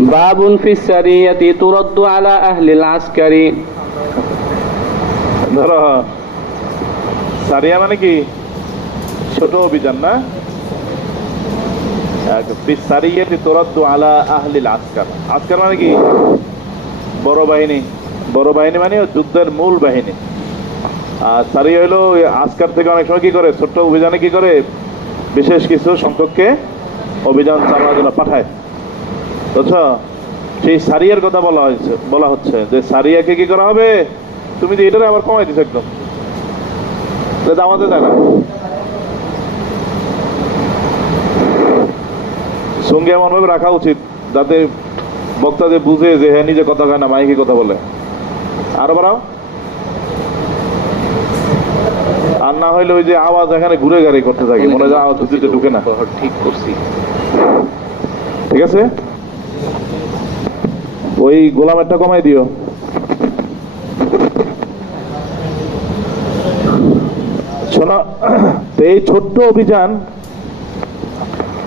বাবুন ফিস সারিয়াতি তুরাদ্দু আলা আহলিল আসকারি। ধরো সারিয়া মানে কি? ছোট অভিযান না? ফিস সারিয়াতি তুরাদ্দু আলা আহলিল আসকার। আসকার মানে কি? বড় বাহিনী। বড় বাহিনী মানে যুদ্ধের মূল বাহিনী। আর সারিয়া হলো আসকার থেকে অনেক সময় কি করে, ছোট্ট অভিযানে কি করে, বিশেষ কিছু সংখ্যককে অভিযান চালানোর জন্য পাঠায়, বুঝছো? সেই সারিয়ার কথা বলা হচ্ছে যে সারিয়াকে কি করা হবে। তুমি যে এটারে আবার কমাই দিচ্ছ একদম, আমাদের জায়গা সঙ্গে এমন ভাবে রাখা উচিত যাতে বক্তাদের বুঝে যে হ্যাঁ নিজে কথা কয় না, মাইকে কথা বলে। আরো বাড়াও। আর না হইলে ওই যে আওয়াজ এখানে ঘুরে গাড়ি করতে থাকে, মনে হয় আওয়াজ ঢুকে না। ঠিক করছি। ঠিক আছে, ওই গোলামেরটা কমাই দিও। শোনো, এই ছোট্ট অভিযান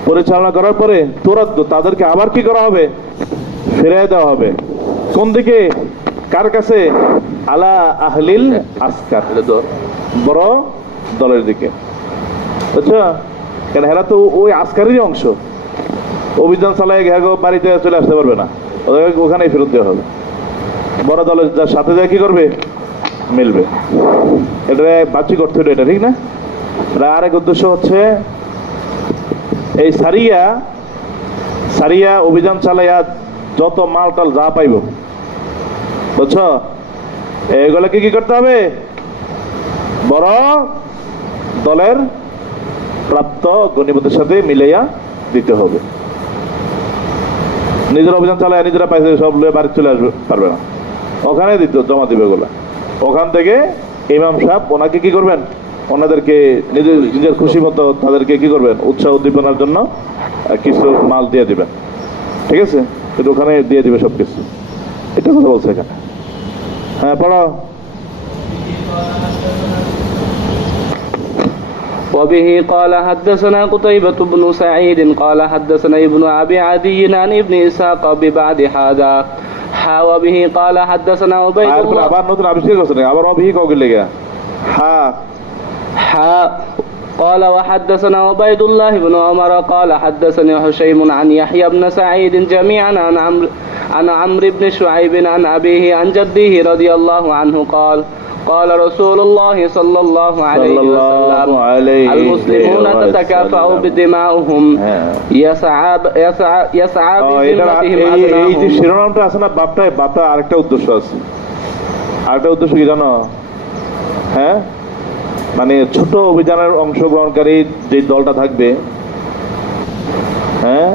পরিচালনা করার পরে তুরাদ্দু তাদেরকে আবার কি করা হবে? ফিরিয়ে দেওয়া হবে। কোন দিকে? কার কাছে? আলা আহলিল আসকার, বড় দলের দিকে, বুঝছো? কেন হেরা তো ওই আসকারেরই অংশ। অভিযান চালায় বাড়িতে চলে আসতে পারবে না, ওদেরকে ওখানেই ফেরত দেওয়া হবে। বড় দলের যার সাথে যায় কি করবে? মিলবে। এটা বাহ্যিক অর্থ, এটা ঠিক না? আরেক উদ্দেশ্য হচ্ছে এই সারিয়া অভিযান চালাইয়া যত মাল টাল যা পাইব, বুঝছো, এগুলোকে কি করতে হবে? বড় দলের প্রাপ্ত গনিমতের সাথে মিলাইয়া দিতে হবে। নিজের অভিযান চালায় নিজেরা পাইছে সব বাড়ি চলে আসবে পারবে না, ওখানে জমা দিবে ওগুলা। ওখান থেকে ইমাম সাহেব ওনাকে কি করবেন? ওনাদেরকে নিজের খুশি মতো তাদেরকে কি করবেন? উৎসাহ উদ্দীপনার জন্য কিছু মাল দিয়ে দিবেন, ঠিক আছে? কিন্তু ওখানে দিয়ে দিবে সবকিছু। এটা কথা বলছে এখানে। হ্যাঁ, পড়ো। وبه قال حدثنا قتيبة بن سعيد قال حدثنا ابن أبي عدي عن ابن إسحاق ببعد هذا. وبه قال حدثنا عبيد الله. আবার নতুন আবিষ্কার করছেন, আবার অবিহি কাউকে লেগে قال وحدثنا عبيد الله بن عمر قال حدثني هشيم عن يحيى بن سعيد جميعا عن عمرو بن شعيب عن أبيه عن جده رضي الله عنه قال قال رسول الله صلى الله عليه وسلم المسلمون تتكافأ بدماؤهم يسعى بذمتهم أدناهم. এই যে শিরোনামটা আছে না, বাপটা আরেকটা উদ্দেশ্য আছে। আরেকটা উদ্দেশ্য কি জানো? হ্যাঁ, মানে ছোট অভিযানের অংশগ্রহণকারী যে দলটা থাকবে, হ্যাঁ,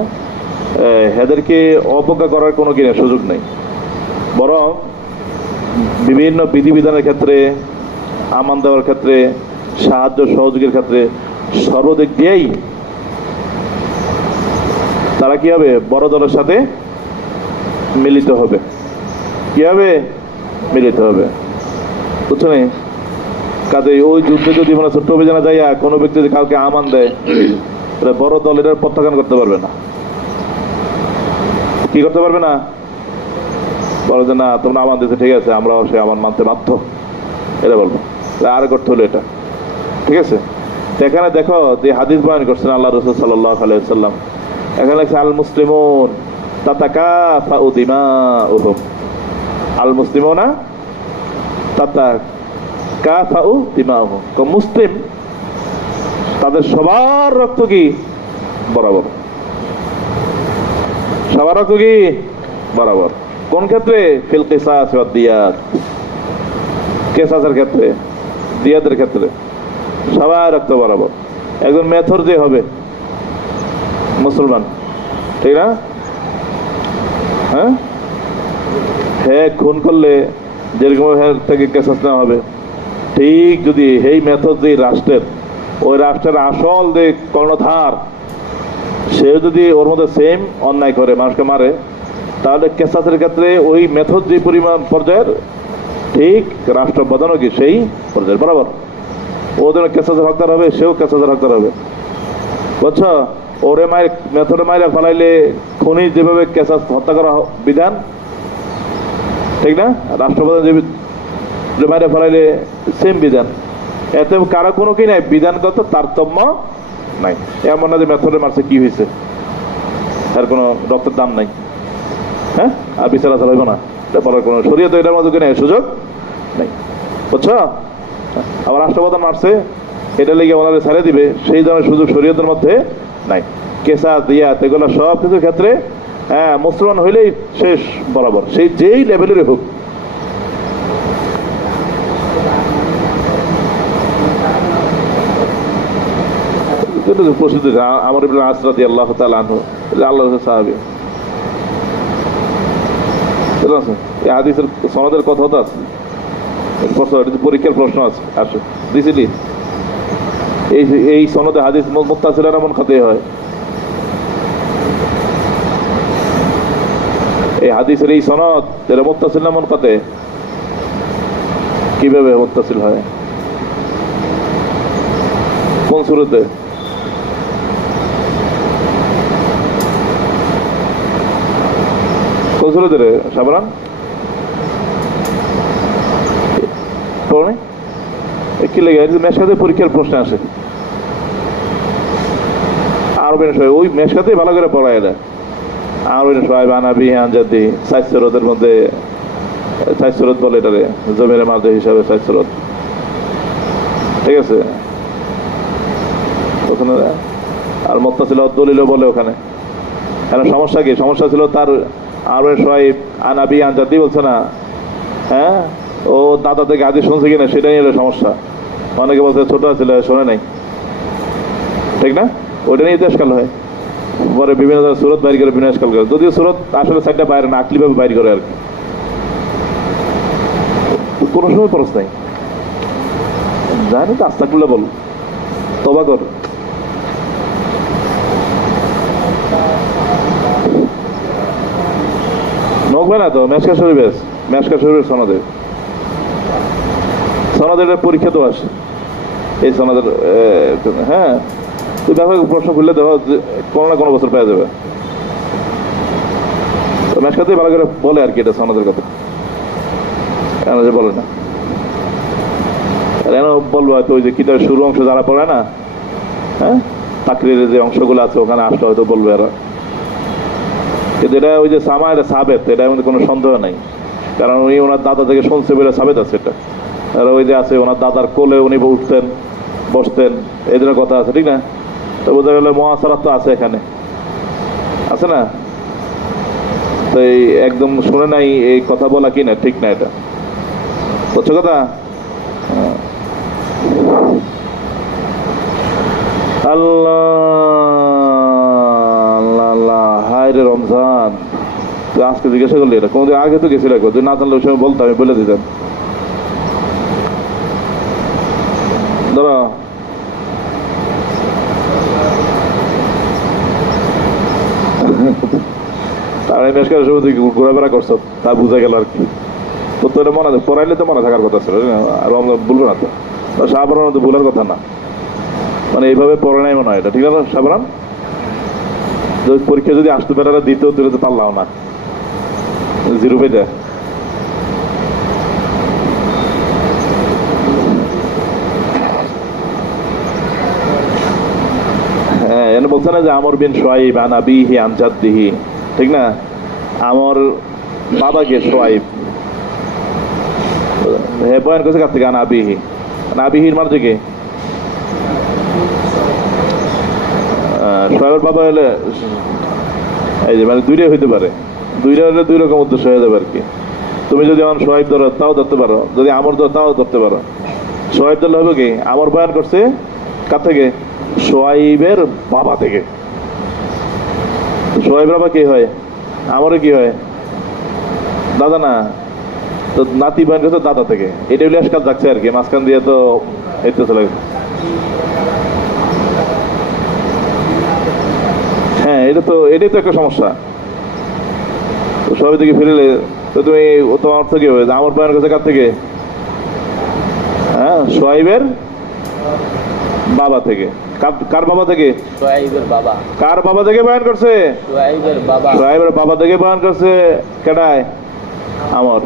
এদেরকে অবজ্ঞা করার কোনো সুযোগ নেই। বরং বিভিন্ন বিধিবিধানের ক্ষেত্রে, আমান দেওয়ার ক্ষেত্রে, সাহায্য সহযোগের ক্ষেত্রে সর্বদিক দিয়েই তারা কি হবে? বড় দলের সাথে মিলিত হবে। কি হবে? মিলিত হবে, বুঝছো? কাজে ওই যুদ্ধে যদি মানে ছোট্ট অভিযানে যাইয়া কোনো ব্যক্তি যদি কাউকে আমান দেয়, বড় দল এটার প্রত্যাখ্যান করতে পারবে না। কি করতে পারবে না? বলো যে না, তোমরা আমান দিতে, ঠিক আছে, আমরা সে আমান মানতে বাধ্য, এটা বলবো। আর করতে হলো এটা, ঠিক আছে? এখানে দেখো যে হাদিস বয়ান করছেন আল্লাহ রাসূল সাল্লাল্লাহু আলাইহি ওয়াসাল্লাম, এখানে লেখছে আল মুসলিমুন তাতাকাফাউ দিমাউহুম। আল মুসলিমুনা তাতাকাফাউ দিমাউহুম। মুসলিম তাদের সবার রক্ত কি? বরাবর। সবার রক্ত কি? বরাবর। কোন ক্ষেত্রে? ফিল কিসাস ওয়াদ দিয়াত। কিসাসের ক্ষেত্রে, দিয়াতের ক্ষেত্রে সবার রক্ত বরাবর। একজন মেথর যে হবে মুসলমান, ঠিক না? হ্যাঁ, খুন করলে যেরকম থেকে কেসাস নেওয়া হবে, ঠিক যদি এই মেথড যে রাষ্ট্রের, ওই রাষ্ট্রের আসল যে কর্ণধার, সে যদি ওর মধ্যে সেম অন্যায় করে, মানুষকে মারে, তাহলে কেসাসের ক্ষেত্রে ওই মেথড যে পরিমাণ পর্যায়ের, ঠিক রাষ্ট্র প্রধানও কি সেই পর্যায়ের বরাবর। ও যেন কেসাসের হকদার হবে, সেও কেসাসের হকদার হবে, বুঝছো? ওরে মায়ের মেথডে মাইরে ফেলাইলে খুনি যেভাবে কেসাস হত্যা করা বিধান, ঠিক না? রাষ্ট্রপ্রধান যে মাইরে ফেলাইলে সেম বিধান। এতে কারো কোনো কি নাই, বিধানগত তারতম্য নাই। এমন না যে মেথডে মারছে কি হয়েছে, তার কোনো রক্তের দাম নাই, হ্যাঁ, আর বিচার আচার হইব না, এটা বলার কোনো শরীয়তে এটার মধ্যে কিনা সুযোগ নেই, বুঝছো? আবার রাষ্ট্রপ্রধান মারছে, এটা লেগে ওনাদের ছেড়ে দিবে, সেই ধরনের সুযোগ শরীয়তের মধ্যে নাই। কেসাস দিয়াত এগুলো সব কিছুর ক্ষেত্রে হ্যাঁ মুসলমান হইলেই শেষ বরাবর, সেই যেই লেভেলের হোক। প্রসিদ্ধ আমর ইবনে আস রাদিয়াল্লাহু তাআলা আনহু, আল্লাহর সাহাবী, এই হাদিসের সনদের কথা তো আছে, পরীক্ষার প্রশ্ন আছে, আসো দিছিলি এই সনদে হাদিস মুত্তাসিল না মুনকাতি হয়? এই হাদিসের এই সনদ এটা মুত্তাসিল না মুনকাতি? কিভাবে মুত্তাসিল হয়? কোন সূরাতে? কোন সূরাতে রে সাবরান? পড়ে কি লেগে মেশকাতে পরীক্ষার প্রশ্ন আসে, আরবের ওই মেশকাতেই ভালো করে পড়া এটা। আরবের সোহাইব আন আবিহি আন জাদ্দিহি, সাইসরতের মধ্যে সাইসরত বলে এটারে, জমির মাঝে হিসাবে সাইসরত, ঠিক আছে? ওখানে আর মুত্তাসিল দলিলও বলে ওখানে। এখন সমস্যা কি? সমস্যা ছিল তার আরবের সোহাইব আন আবিহি আন জাদ্দিহি বলছে না, হ্যাঁ, ও দাদা থেকে হাদিস শুনছে কিনা সেটাই হলো সমস্যা। অনেকে বলছে ছোট ছিল শোনে নাই, ঠিক না? ওইটা নিয়ে ইতিহাসকাল হয়, পরে বিভিন্ন ধরনের সুরত বাইর করে বিনাশকাল করে, যদিও সুরত আসলে সাইডটা বাইরে না, আকলিভাবে বাইর করে আর কি। কোনো সময় খরচ নাই, জানি তো আস্তাকুল্লাহ বল, তবা কর। নকবে না তো মেশকা শরীফ, মেশকা শরীফের সনদে সনদের পরীক্ষা তো আসে এই সনদের, হ্যাঁ, তুই দেখো প্রশ্ন খুললে দেখো কোনো না কোনো বছর পেয়ে যাবে। মেশকাতেই ভালো করে বলে আর কি এটা সনদের কথা, কেন যে বলে না কেন বলবো? হয়তো ওই যে কিতাবের শুরু অংশ যারা পড়ে না, হ্যাঁ, তাকরিরের যে অংশগুলো আছে ওখানে আসলে হয়তো বলবে এরা, কিন্তু এটা ওই যে সামা, এটা সাবেত, এটার মধ্যে কোনো সন্দেহ নাই, কারণ উনি ওনার দাদা থেকে শুনছে বলে সাবেত আছে এটা। আর ওই যে আছে ওনার দাদার কোলে উনি উঠতেন বসতেন, এই ধরনের কথা আছে, ঠিক না? তো বোঝা গেল মহাসারাত তো আছে এখানে, আছে না? তো এই একদম শুনে নাই এই কথা বলা কি না, ঠিক না এটা, বুঝছো কথা? আল্লাহ আল্লাহ আল্লাহ, হায় রে রমজান, তুই আজকে জিজ্ঞাসা করলি এটা? কোনদিন আগে তো গেছিল, তুই না জানলে ওই সময় বলতো, আমি বলে দিতাম। ধরো আর এই মেশকার সময় তুই ঘোরাফেরা করছো, তা বুঝা গেল আর কি। তোর তো এটা মনে পড়াইলে তো মনে থাকার কথা ছিল, আর বলবে না তো, সাবরান তো ভুলার কথা না, মানে এইভাবে পড়ে নাই মনে হয় এটা, ঠিক আছে সাবরান? পরীক্ষা যদি আসতে পারে দিতেও তুলে তো পারলাম না, জিরো পেয়ে যায়। হ্যাঁ, এনে বলছে না যে আমর বিন সোয়াইব আন আবিহি আন জাদ্দিহি, ঠিক না? আমর বাবাকে সোয়াইব বয়ান করছে কার থেকে? আন আবিহি। আবিহির মানে থেকে সোয়াইবের বাবা হলে এই যে মানে দুইটাই হইতে পারে, দুইটা হলে দুই রকম উদ্দেশ্য হয়ে যাবে আর কি। তুমি যদি আমার সোয়াইব ধরো তাও ধরতে পারো, যদি আমর ধরো তাও ধরতে পারো। সোয়াইব ধরলে হবে কি? আমর বয়ান করছে কার থেকে? সোয়াইবের বাবা থেকে। সোয়াইবের বাবা কি হয়? আমারও কি হয়? দাদা না, তো নাতি বয়ান করছে দাদা থেকে, এটা হলে আজকাল যাচ্ছে আর কি, মাঝখান দিয়ে তো এতে চলে গেছে। হ্যাঁ, এটাই তো একটা সমস্যা। সবাই থেকে ফিরলে তো তুমি তোমার অর্থ কি হবে? আমার বয়ান করছে কার থেকে? হ্যাঁ, সোয়াইবের বাবা থেকে। কার বাবা থেকে? শুআইবের বাবা। কার বাবা থেকে বয়ান করছে? শুআইবের বাবা। শুআইবের বাবা থেকে বয়ান করছে কেডায়? আমর।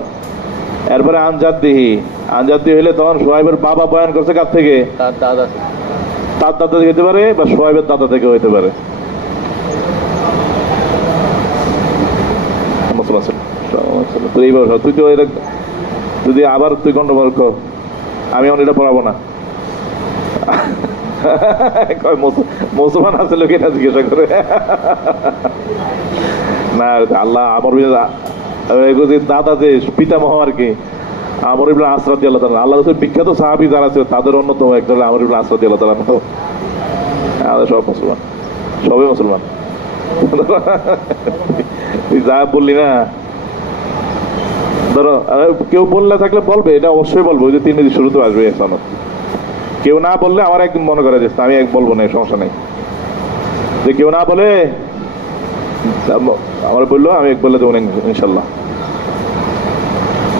এরপরে আনজাদ্দিহি, আনজাদ্দিহি হইলে তখন শুআইবের বাবা বয়ান করছে কার থেকে? তার দাদা। তার দাদা থেকে হইতে পারে বা শুআইবের দাদা থেকে হইতে পারে। তুই তো এটা যদি আবার তুই গন্ডগোল কর, আমি এটা পড়াবো না। মুসলমান আছে লোক এটা জিজ্ঞাসা করে না। আল্লাহ আমার দাদা যে পিতামহ আর কি, আমর ইবনে আস রাদিয়াল্লাহু তাআলা, আল্লাহ রাসূল বিখ্যাত সাহাবী যারা ছিল তাদের অন্যতম একজন আমর ইবনে আস রাদিয়াল্লাহু তাআলা। আমাদের সব মুসলমান, সবই মুসলমান। তুই যা বললি না, ধরো কেউ বললে থাকলে বলবে, এটা অবশ্যই বলবো, ওই যে 3 শুরুতে আসবে এসানত। কেউ না বললে আমার একদিন মনে করে যে আমি এক বলবো না, সমস্যা নেই। যে কেউ না বলে আমার বললো, আমি এক বলে দেবো ইনশাল্লাহ।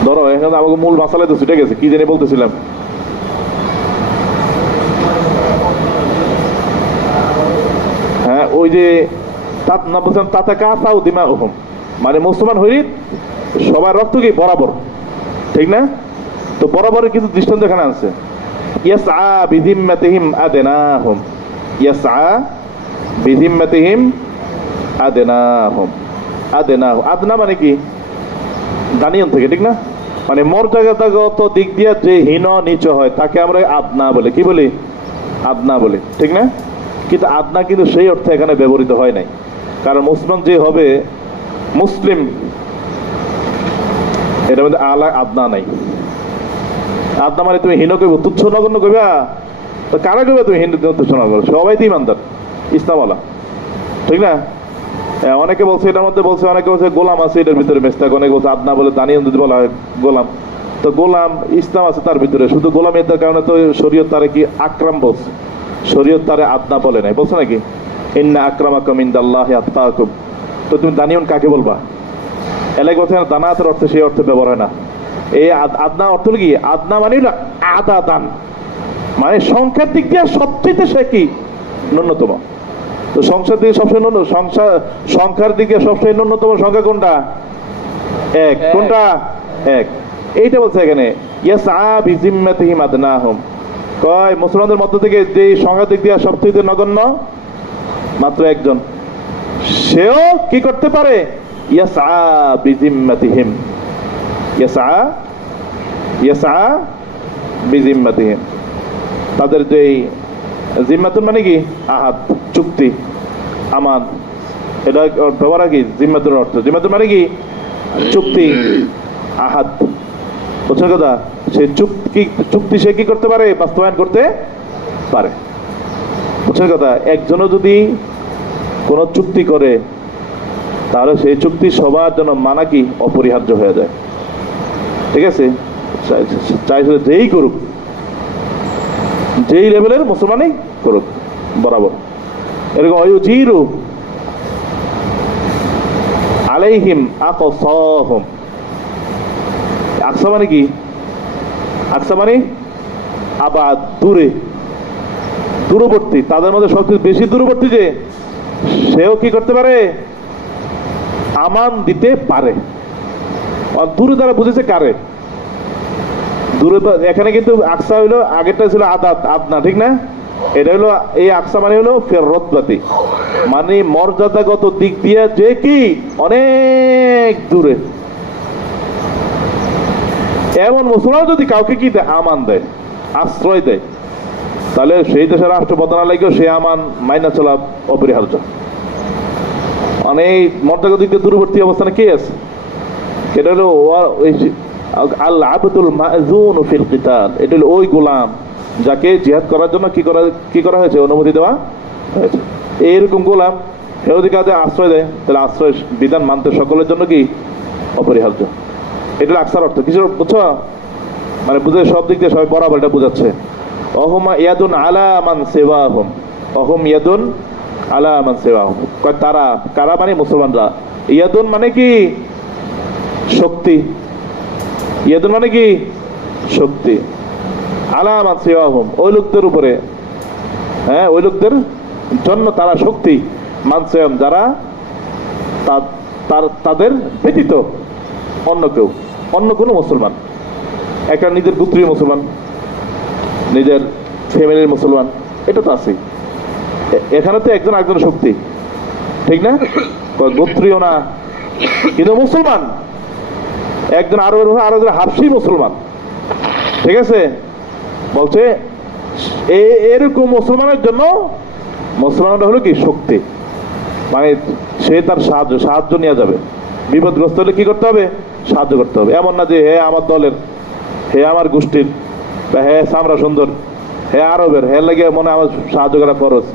ধরো এখানে আমাকে মূল মাসালে তো ছুটে গেছে, কি জানি বলতেছিলাম। হ্যাঁ, ওই যে মানে মুসলমান হই সবার রক্ত কি বরাবর, ঠিক না? তো বরাবরের কিছু দৃষ্টান্ত এখানে আছে। ইয়াসআ বিযিম্মাতিহিম আদনাহুম, ইয়াসআ বিযিম্মাতিহিম আদনাহুম। আদনা মানে কি? দানিয়ন থেকে, ঠিক না? মানে মর্যাদাগত দিক দিয়ে যে হীন নিচ হয় তাকে আমরা আদনা বলি। কি বলি? আদনা বলি, ঠিক না? কিন্তু আদনা কিন্তু সেই অর্থে এখানে ব্যবহৃত হয় নাই। কারণ মুসলমান যে হবে মুসলিম, এটার মধ্যে আলা আদনা নাই। আদনা মানে তুমি হীন কইব, তুচ্ছ নগণ্য কইবা, তো কারা কইবা তুমি হিন্দু তুচ্ছ নগণ্য? সবাই তো ইমানদার, ইসলামওয়ালা, ঠিক না? অনেকে বলছে এটার মধ্যে, বলছে অনেকে বলছে গোলাম আছে এটার ভিতরে মেস্তাক, অনেকে বলছে আদনা বলে দানিয়ন যদি বলা হয় গোলাম। তো গোলাম ইসলাম আছে তার ভিতরে, শুধু গোলামের কারণে তো শরীয়ত তারে কি আকরাম বলছে, শরীয়ত তারে আদনা বলে নাই, বলছে নাকি? ইন্না আকরামাকুম ইনদাল্লাহি আতকাকুম। তো তুমি দানিয়ন কাকে বলবা? এলাকা বলছে দানাতের অর্থে, সেই অর্থে ব্যবহার হয় না। এই আদনা অর্থ কি? আদনা মানে আদা দান, মানে সংখ্যার দিক দিয়ে সবচেয়ে সে কি ন্যূনতম। তো সংখ্যার দিকে সবচেয়ে সংখ্যার দিকে সবচেয়ে ন্যূনতম সংখ্যা কোনটা? এক। কোনটা? এক। এইটা বলছে এখানে ইয়াসআ বিযিম্মাতিহিম আদনাহুম। কয় মুসলমানদের মধ্য থেকে যে সংখ্যার দিক দিয়ে সবচেয়ে নগণ্য মাত্র একজন, সেও কি করতে পারে? ইয়াসআ বিযিম্মাতিহিম, ইয়াসআ বিযিম্মাতিহিম। তাদের যে জিম্মাতুন মানে কি? আহাদ, চুক্তি, আমান। এটা ব্যবহার কি? জিম্মাতুর অর্থ। জিম্মাতুন মানে কি? চুক্তি, আহাদ। বুঝছেন কথা? সেই চুক্তি সে কি করতে পারে? বাস্তবায়ন করতে পারে। বুঝছেন কথা? একজনও যদি কোন চুক্তি করে তাহলে সেই চুক্তি সবার জন্য মানা কি অপরিহার্য হয়ে যায়, ঠিক আছে? চাই যেই করুক, যেই লেভেলের মুসলমানই করুক, বরাবর। এরকম অয়ুজিরু আলাইহিম আকসাহুম। আকসা মানে কি? আকসা মানে আবাদ, দূরে, দূরবর্তী। তাদের মধ্যে সবচেয়ে বেশি দূরবর্তী যে, সেও কি করতে পারে? আমান দিতে পারে। আর দূরে দ্বারা বুঝেছে কারে? দূরে। এখানে কিন্তু আকসা হইলো, আগেরটা ছিল আদাত, আদনা, ঠিক না? এটা হলো এই আকসা মানে হলো ফেরতবাতি, মানে মর্যাদাগত দিক দিয়ে যে কি অনেক দূরে। এমন মুসলমান যদি কাউকে কি দেয়? আমান দেয়, আশ্রয় দেয়, তাহলে সেই দেশের রাষ্ট্র বদনা লাগেও সে আমান মাইনা চলা অপরিহার্য। মানে এই মর্যাদাগত দিক দিয়ে দূরবর্তী অবস্থানে কে আছে? এটা হলো আল আবদুল মাযুন ফিল কিতাল। এটা হলো ওই গোলাম যাকে জিহাদ করার জন্য কি করা হয়েছে? অনুমতি দেওয়া হয়েছে। এইরকম গোলাম কেউ যদি কাজে আশ্রয় দেয়, তাহলে আশ্রয় বিধান মানতে সকলের জন্য কি অপরিহার্য। এটা আকসার অর্থ। কিছু বুঝছো? মানে বুঝে সব দিক দিয়ে সবাই বরাবর এটা বুঝাচ্ছে। অহুম ইয়াদুন আলা মান সিওয়াহুম, অহুম ইয়াদুন আলা মান সিওয়াহুম। তারা, কারা মানে মুসলমানরা। ইয়াদুন মানে কি? শক্তি। ইয়াদুন মানে কি? শক্তি। আলা মান সিওয়াহুম, ওই লোকদের উপরে হ্যাঁ, ওই লোকদের জন্য তারা শক্তি মানছে, যারা তাদের ব্যতীত অন্য কোনো মুসলমান, একটা নিজের গোত্রীয় মুসলমান, নিজের ফ্যামিলির মুসলমান, এটা তো আছে। এখানে তো একজন একজন শক্তি, ঠিক না? গোত্রীয় না, কিন্তু মুসলমান একজন, আরো হাফসি মুসলমান, ঠিক আছে? বলছে এরকম মুসলমানের জন্য মুসলমানরা হলো কি শক্তি, মানে সে তার সাহায্য নিয়ে যাবে। বিপদগ্রস্ত হলে কি করতে হবে? সাহায্য করতে হবে। এমন না যে হে আমার দলের, হে আমার গোষ্ঠীর, হে সামরা সুন্দর, হে আরবের, হে লাগে মনে আমার সাহায্য করা ফরজ।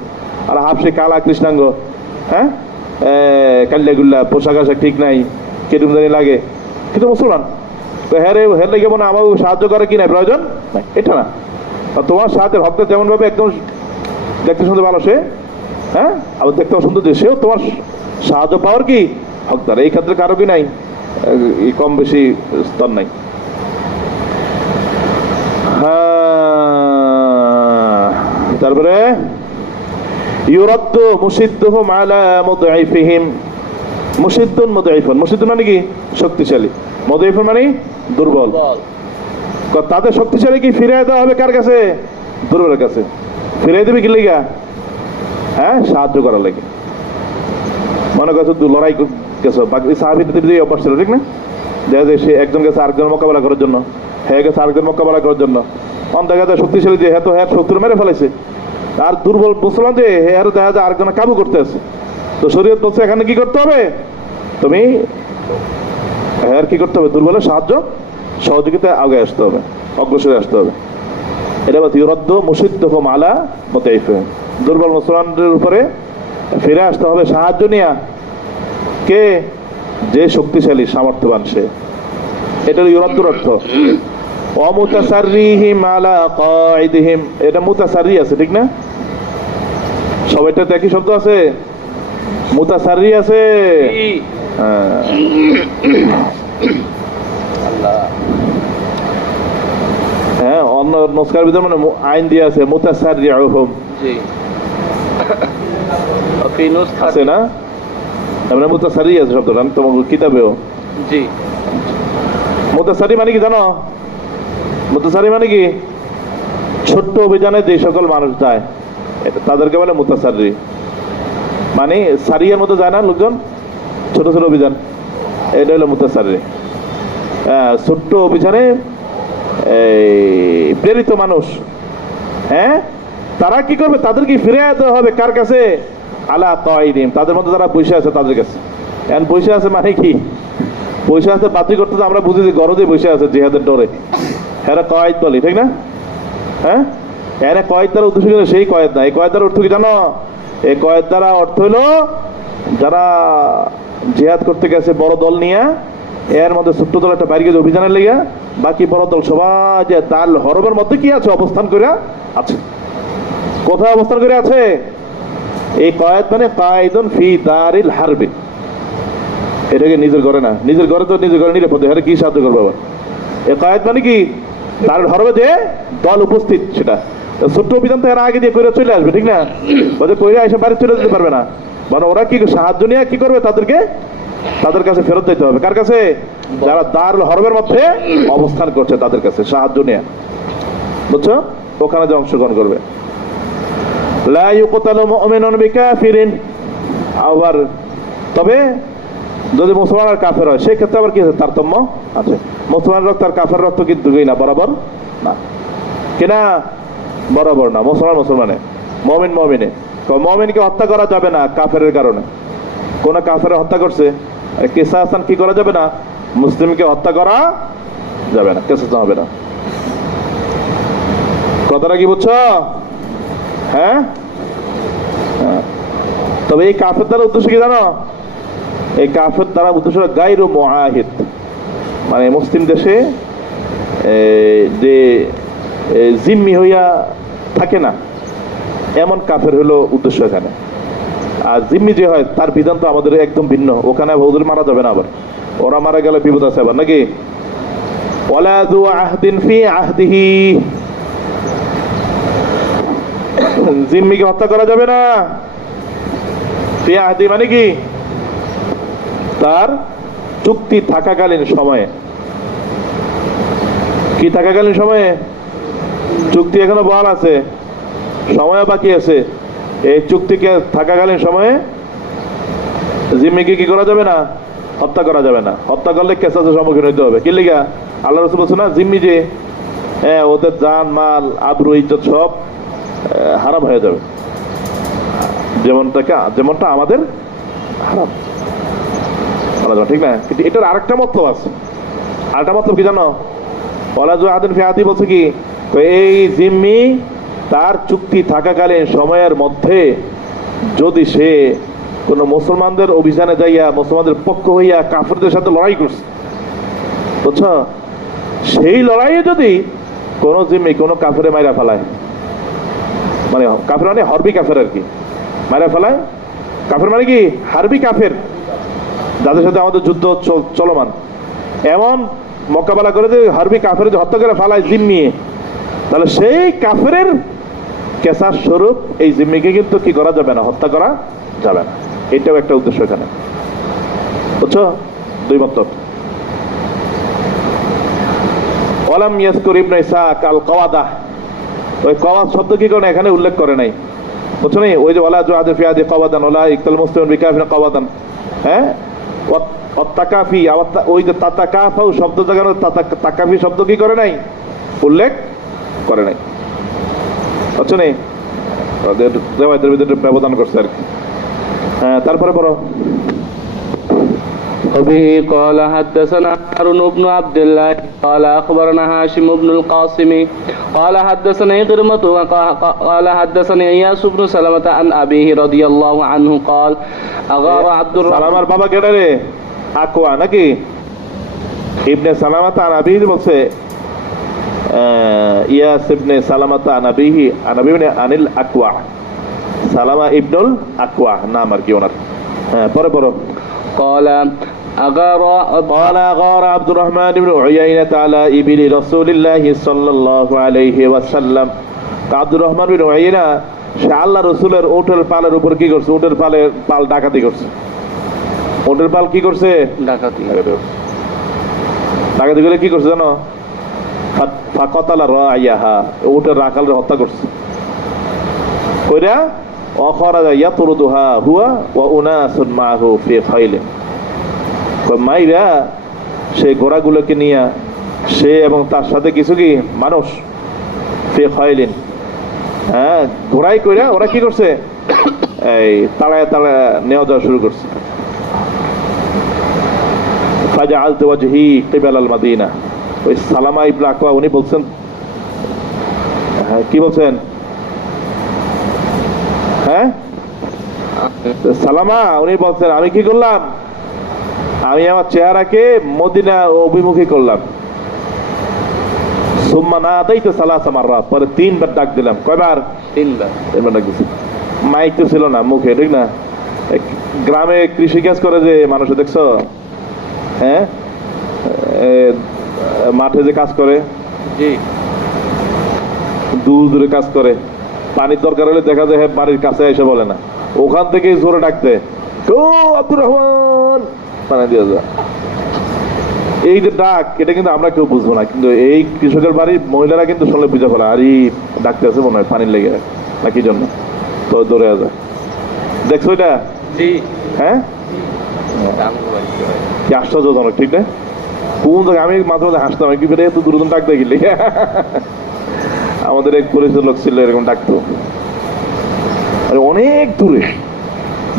আর হাফসি কালা কৃষ্ণাঙ্গ, হ্যাঁ, কাল্লাগুল্লা, পোশাক আশাক ঠিক নাই, কেটুম জানি লাগে, কিন্তু মুসলমান, তো হ্যাঁ লেগে মনে আমার সাহায্য করে কি নাই প্রয়োজন নাই, এটা না। তোমার সাহায্যের হকটা যেমন ভাবে একদম দেখতে শুনতে ভালো সে, হ্যাঁ, আবার দেখতে সুন্দর যে সেও তোমার সাহায্য পাওয়ার কি হকদার। এই ক্ষেত্রে কারো কি নাই, কম বেশি স্তর নাই। তারপরে ইউরাদ্দু মুশিদ্দুহুম আলা মুদঈফিহিম। মুশিদ্দুন মুদঈফুন, মুশিদ্দুন মানে কি শক্তিশালী, মুদঈফুন মানে দুর্বল। তাদের শক্তিশালী কি ফিরিয়ে দেওয়া হবে কার কাছে? দুর্বলের কাছে। ফিরিয়ে দেবে কি লেগা? হ্যাঁ, সাহায্য করার লাগে। মনে করছো লড়াই গেছো, বাকি সাহাবীদের অভ্যাস ছিল, ঠিক না? দেখা যায় সে একজন গেছে আরেকজন মোকাবেলা করার জন্য, হ্যাঁ গেছে আরেকজন মোকাবেলা করার জন্য, দেখা যায় শক্তিশালী যে হ্যাঁ তো হ্যাঁ শত্রু মেরে ফেলেছে, আর দুর্বল মুসলমান যে হ্যাঁ দেখা যায় আরেকজন কাবু করতে আছে। তো শরীয়ত বলছে এখানে কি করতে হবে? তুমি হ্যাঁ কি করতে হবে? দুর্বলের সাহায্য সহযোগিতায় আগে আসতে হবে, অগ্রসরে আসতে হবে। এটা বলতে ইউরাদ্দু মুশিদ্দুহুম আলা মুদঈফিহিম, দুর্বল মুসলমানদের উপরে ফিরে আসতে হবে সাহায্য নিয়ে। কে? যে শক্তিশালী সামর্থ্যবান সে, এটার ইউরাদ্দুর অর্থ। অমুতাসাররিহিম আলা কাঈদিহিম, এটা মুতাসাররি আছে, ঠিক না? সবাইটাতে একই শব্দ আছে, মুতাসাররি আছে। হ্যাঁ, অন্য নস্কার ভিতরে মানে আইন দিয়ে আছে মুতাসাররিউহুম, জি আছে না? আমরা মুতাসাররি আছে শব্দটা, আমি তোমার কিতাবেও, জি। মুতাসাররি মানে কি জানো? মুতাসাররি মানে কি? ছোট্ট অভিযানে যে সকল মানুষ যায় তাদেরকে বলে মুতাসাররি। মানে সারিয়ার মতো যায় না লোকজন, ছোট ছোট অভিযান, এটা হলো মুতাসাররি। ছোট্ট অভিযানে প্রেরিত মানুষ, হ্যাঁ, তারা কি করবে? তাদেরকে ফিরে যেতে হবে কার কাছে? আলা কাঈদিহিম, তাদের মধ্যে যারা বসে আছে তাদের কাছে। এখন বসে আছে মানে কি? বসে আছে বাতিল করতে তো আমরা বুঝি যে গরজে বসে আছে জিহাদের ডরে, হ্যাঁ কয়েদ বলি, ঠিক না? হ্যাঁ, এখানে কয়েদ দ্বারা উদ্দেশ্য কিন্তু সেই কয়েদ না। এই কয়েদ দ্বারা অর্থ কি জানো? এই কয়েদ দ্বারা অর্থ হলো যারা জিহাদ করতে গেছে বড় দল নিয়ে, এর মধ্যে ছোট্ট দল একটা বাইরে গেছে অভিযানের লেগে, বাকি বড় দল সবাই যে তার হরবের মধ্যে কি আছে? অবস্থান করে আছে। কোথায় অবস্থান করে আছে? এই কয়েদ মানে কাঈদুন ফি দারিল হারবি, এটাকে নিজের ঘরে না, নিজের ঘরে তো নিজের ঘরে নিরাপদে, হ্যাঁ কি সাহায্য করবো আবার? এই কয়েদ মানে কি? তার হরবে যে দল উপস্থিত, সেটা ছোট্ট অভিযান তো এরা আগে দিয়ে করে চলে আসবে, ঠিক না? ওদের কইরে এসে বাড়ি চলে যেতে পারবে না, মানে ওরা কি সাহায্য নিয়ে কি করবে? তাদের কাছে ফেরত দিতে হবে। কার কাছে? যারা দারুল হরবের মধ্যে অবস্থান করছে তাদের কাছে সাহায্য নিয়ে, বুঝছো? ওখানে যে অংশগ্রহণ করবে। লা ইউকতালু মুমিনুন বিকাফিরিন, আবার তবে যদি মুসলমান আর কাফের হয় সেই ক্ষেত্রে আবার কি আছে? তারতম্য আছে। মুসলমান রক্ত আর কাফের রক্ত কিন্তু না, বরাবর না, কিনা? বরাবর না। মুসলমানে, মুমিন মুমিনে, মুমিনকে হত্যা করা যাবে না কাফেরের কারণে। কোন কাফের হত্যা করছে, কিসাসান কি করা যাবে না? মুসলিমকে হত্যা করা যাবে না, কিসাস হবে না। কথাটা কি বুঝছো? হ্যাঁ, তবে এই কাফের দ্বারা উদ্দেশ্য কি জানো? এই কাফের দ্বারা উদ্দেশ্য গায়রু মুআহিদ, মানে মুসলিম দেশে যে জিম্মি হইয়া থাকে না এমন কাফের হলো উদ্দেশ্য এখানে। আর জিম্মি যে হয় তার বিধান তো আমাদের একদম ভিন্ন। ওখানে ওদের মারা যাবে না, আবার ওরা মারা গেলে বিপদ আছে আবার, নাকি? ওয়ালা যু আহদিন ফি আহদিহি, জিম্মিকে হত্যা করা যাবে না। ফি আহদি মানে কি, তার চুক্তি থাকাকালীন সময়ে। কি থাকাকালীন সময়ে? চুক্তি এখনো বহাল আছে, সময় বাকি আছে। এই চুক্তিকে থাকাকালীন সময়ে জিম্মিকে কি করা যাবে না? হত্যা করা যাবে না। হত্যা করলে কেসাসের সম্মুখীন হইতে হবে। কি লিগা? আল্লাহ রাসূল বলছে না, জিম্মি যে ওদের জান মাল আবরু ইজ্জত সব হারাম হয়ে যাবে, যেমনটা আমাদের হারাম। ঠিক না? কিন্তু এটার আরেকটা মতলব আছে। আরেকটা মতলব কি জানো? ওয়ালা জুআদিন ফি আহদি বলছে কি, এই জিম্মি তার চুক্তি থাকাকালীন সময়ের মধ্যে যদি সে কোন মুসলমানদের অভিযানে যাইয়া মুসলমানদের পক্ষ হইয়া কাফেরদের সাথে লড়াই করছে, বুঝছো, সেই লড়াইয়ে যদি কোন জিম্মি কোন কাফেরে মাইরা ফেলায়, মানে কাফের মানে হরবি কাফের আর কি, মাইরা ফেলায়। কাফের মানে কি? হারবি কাফের, যাদের সাথে আমাদের যুদ্ধ চলমান, এমন মোকাবেলা করে যে হারবি কাফের হত্যা করে ফেলায় জিম্মি, তাহলে সেই কাফের কেসাস স্বরূপ এই জিম্মিকে কিন্তু কি করা যাবে না? হত্যা করা যাবে না। এটাও একটা উদ্দেশ্য এখানে, বুঝছো? দুই মতলব। ওয়ালাম ইয়াজকুর ইবনে ইসহাক আল কাওয়াদা, ওই কাওয়াদ শব্দ কি করে এখানে উল্লেখ করে নাই, বুঝছো? নাই ওই যে ওয়ালা জুআদ ফি আদি কাওয়াদান ওয়ালা ইকতাল মুসলিমুন বিকাফিন কাওয়াদান, হ্যাঁ, অত্তাকাফি, ওই যে তাতাকাফাউ শব্দ জায়গায় তাকাফি শব্দ কি করে নাই? উল্লেখ করে নাই, বুঝছো? নাই ওদের দেওয়াদের ভিতরে ব্যবধান করছে আর কি। হ্যাঁ, তারপরে বলো। وبه قال حدثنا هارون بن عبد الله قال أخبرنا هاشم بن القاسم قال حدثني كرمة قال حدثني إياس بن سلمة عن أبيه رضي الله عنه قال أغار عبد الرحمن সালামার বাবা কেডা রে? আকওয়া নাকি? ইবনে সালামাতা আন আবিহি বলছে, ইয়াস ইবনে সালামাতা আন আবিহি আনিল আকওয়া, সালামা ইবনুল আকওয়া নাম আর কি ওনার। হ্যাঁ, পরে পড়ো। قال أغار عبد الرحمن بن عيينة على إبل رسول الله صلى الله عليه وسلم। আব্দুর রহমান বিন উয়াইনা সে আল্লাহ রাসূলের উটের পালের উপর কি করছে? উটের পাল ডাকাতি করছে। উটের পাল কি করছে? ডাকাতি করে কি করছে জানো? ফাকাতালা রাইয়াহা, উটের রাখালের হত্যা করছে। কইরা অখরাজা ইয়াতরুদুহা হুয়া ওয়া উনাসুন মাহু ফি খাইলিন, মাইরা সেই ঘোড়াগুলোকে নিয়ে সে এবং তার সাথে কিছু কি মানুষ ফি খাইলিন, হ্যাঁ, ঘোড়াই কইরা ওরা কি করছে? এই তাড়ায় নেওয়া যাওয়া শুরু করছে। ফাজআলতু ওয়াজহি কিবাল আল মাদিনা, ওই সালামা ইবনে আকওয়া উনি বলছেন, কি বলছেন? হ্যাঁ, সালামা উনি বলছেন আমি কি করলাম? আমি আমার চেহারাকে মদিনা অভিমুখী করলাম। সুম্মা নাদাইতু সালাসা মাররাত, পরে 3 বার ডাক দিলাম। কয়বার? 3 বার ডাক দিছি। মাইক তো ছিল না মুখে, ঠিক না? গ্রামে কৃষি কাজ করে যে মানুষ দেখছো, হ্যাঁ, মাঠে যে কাজ করে, জি, দূরে কাজ করে, পানির দরকার হলে দেখা যায় হ্যাঁ বাড়ির কাছে এসে বলে না, ওখান থেকে জোরে ডাকতে, ও আব্দুর রহমান, পানি দিয়ে যা। এই যে ডাক, এটা কিন্তু আমরা কেউ বুঝবো না, কিন্তু এই কৃষকের বাড়ির মহিলারা কিন্তু শুনলে বুঝে ফেলে, আর এই ডাকতে আছে মনে হয় পানির লেগে না কি জন্য, তো দৌড়ে যায়। দেখছো এটা? জি, হ্যাঁ, কি আশ্চর্যজনক, ঠিক না? কোন জায়গায় আমি মাঝে মাঝে হাসতাম, কি করে এত দূর ডাক দেখলি। আমাদের এক পরিচিত লোক ছিল এরকম ডাকতো, অনেক দূরে,